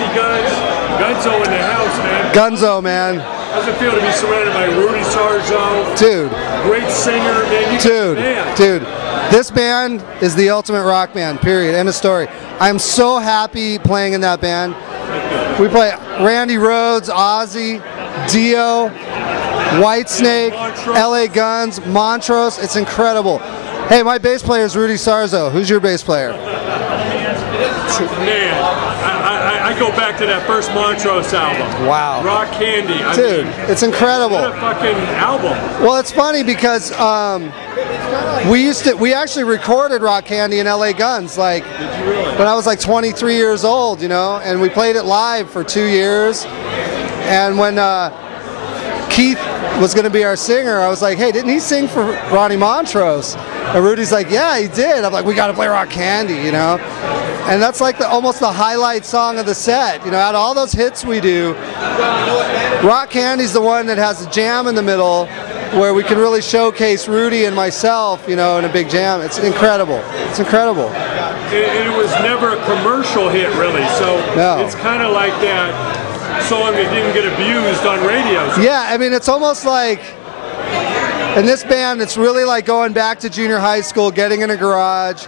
Tracii Guns, Gunzo in the house, man. Gunzo, man. How's it feel to be surrounded by Rudy, Sarzo? Dude. Great singer, man. Dude. This band is the ultimate rock band, period. End of story. I'm so happy playing in that band. We play Randy Rhoads, Ozzy-Dio, Whitesnake, LA Guns, Montrose. It's incredible. Hey, my bass player is Rudy Sarzo. Who's your bass player? Man, I go back to that first Montrose album. Wow. Rock Candy. Dude, it's incredible. What a fucking album. Well, it's funny because we actually recorded Rock Candy in LA Guns, like when I was like 23 years old, you know, and we played it live for 2 years. And when Keith was going to be our singer, I was like, hey, didn't he sing for Ronnie Montrose? And Rudy's like, yeah, he did. I'm like, we got to play Rock Candy, you know? And that's like almost the highlight song of the set. You know, out of all those hits we do, Rock Candy's the one that has a jam in the middle where we can really showcase Rudy and myself, you know, in a big jam. It's incredible. It's incredible. It was never a commercial hit, really, so It's kind of like that song that didn't get abused on radio. So. Yeah, I mean, it's almost like, in this band, it's really like going back to junior high school, getting in a garage,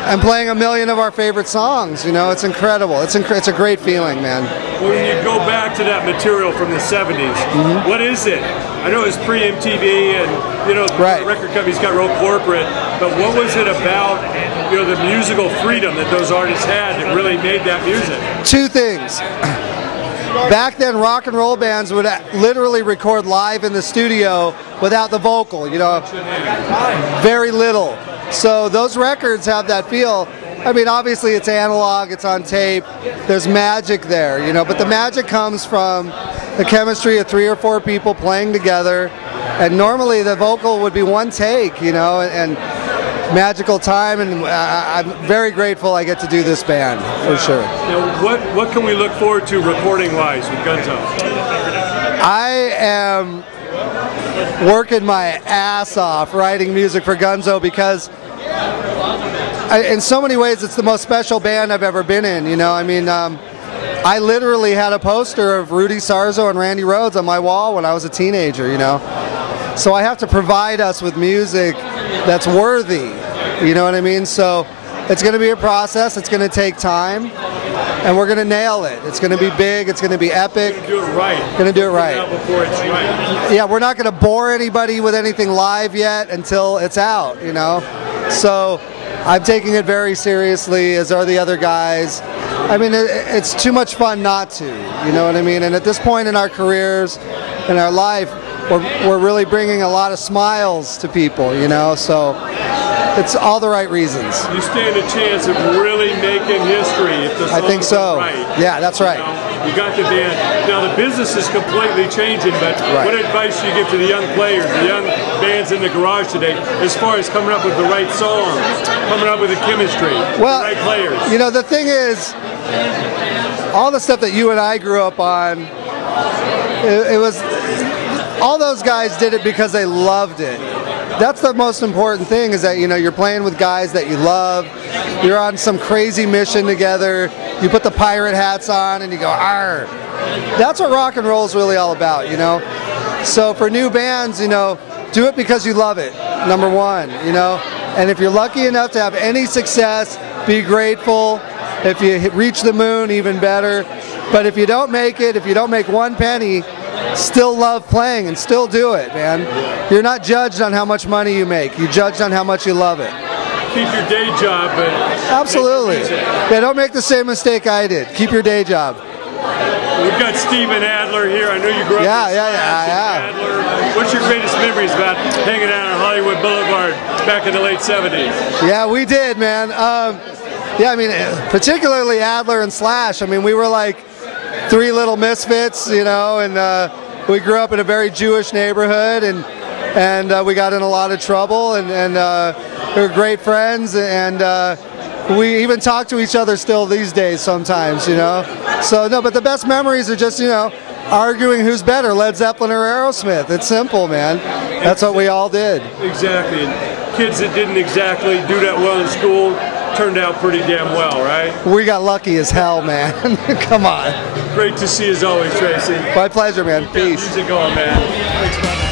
and playing a million of our favorite songs. You know, it's incredible. It's a great feeling, man. When you go back to that material from the 70s, what is it? I know it's pre-MTV and, you know, the record companies got real corporate, but what was it about, you know, the musical freedom that those artists had that really made that music? Two things. Back then, rock and roll bands would literally record live in the studio without the vocal, you know, very little. So those records have that feel. I mean, obviously it's analog, it's on tape, there's magic there, you know, but the magic comes from the chemistry of 3 or 4 people playing together, and normally the vocal would be one take, you know, and magical time, and I'm very grateful I get to do this band, for sure. Now, what can we look forward to recording-wise with Gunzo? I am working my ass off writing music for Gunzo because in so many ways it's the most special band I've ever been in, you know. I mean, I literally had a poster of Rudy Sarzo and Randy Rhoads on my wall when I was a teenager, you know. So I have to provide us with music that's worthy, you know what I mean? So it's going to be a process, it's going to take time, and we're going to nail it. It's going to be big, it's going to be epic. Going to do it right. Going to do it right. Before it's right. Yeah, we're not going to bore anybody with anything live yet until it's out, you know? So I'm taking it very seriously, as are the other guys. I mean, it's too much fun not to, you know what I mean? And at this point in our careers, in our life, we're really bringing a lot of smiles to people, you know, so it's all the right reasons. You stand a chance of really making history if the song I think so. Right. Yeah, that's right. You got the band. Now the business is completely changing, but what advice do you give to the young players, the young bands in the garage today, as far as coming up with the right songs, coming up with the chemistry, the right players? You know, the thing is, all the stuff that you and I grew up on, it was, all those guys did it because they loved it. That's the most important thing, is that, you know, you're playing with guys that you love, you're on some crazy mission together, you put the pirate hats on and you go, arr. That's what rock and roll is really all about, you know. So for new bands, you know, do it because you love it, number one, you know. And if you're lucky enough to have any success, be grateful. If you reach the moon, even better. But if you don't make it, if you don't make one penny, still love playing and still do it, man. You're not judged on how much money you make. You're judged on how much you love it. Keep your day job, but absolutely. Yeah, don't make the same mistake I did. Keep your day job. We've got Steven Adler here. I know you grew up with Adler. What's your greatest memories about hanging out on Hollywood Boulevard back in the late 70s? Yeah, we did, man. Yeah, I mean, particularly Adler and Slash. I mean, we were like 3 little misfits, you know, and we grew up in a very Jewish neighborhood, and we got in a lot of trouble, and we were great friends, and we even talk to each other still these days sometimes, you know. So, no, but the best memories are just, you know, arguing who's better, Led Zeppelin or Aerosmith. It's simple, man. That's what we all did. Exactly. And kids that didn't exactly do that well in school, turned out pretty damn well, right? We got lucky as hell, man. Come on. Great to see you as always, Tracii. My pleasure, man. Keep that music going, man. Thanks, man.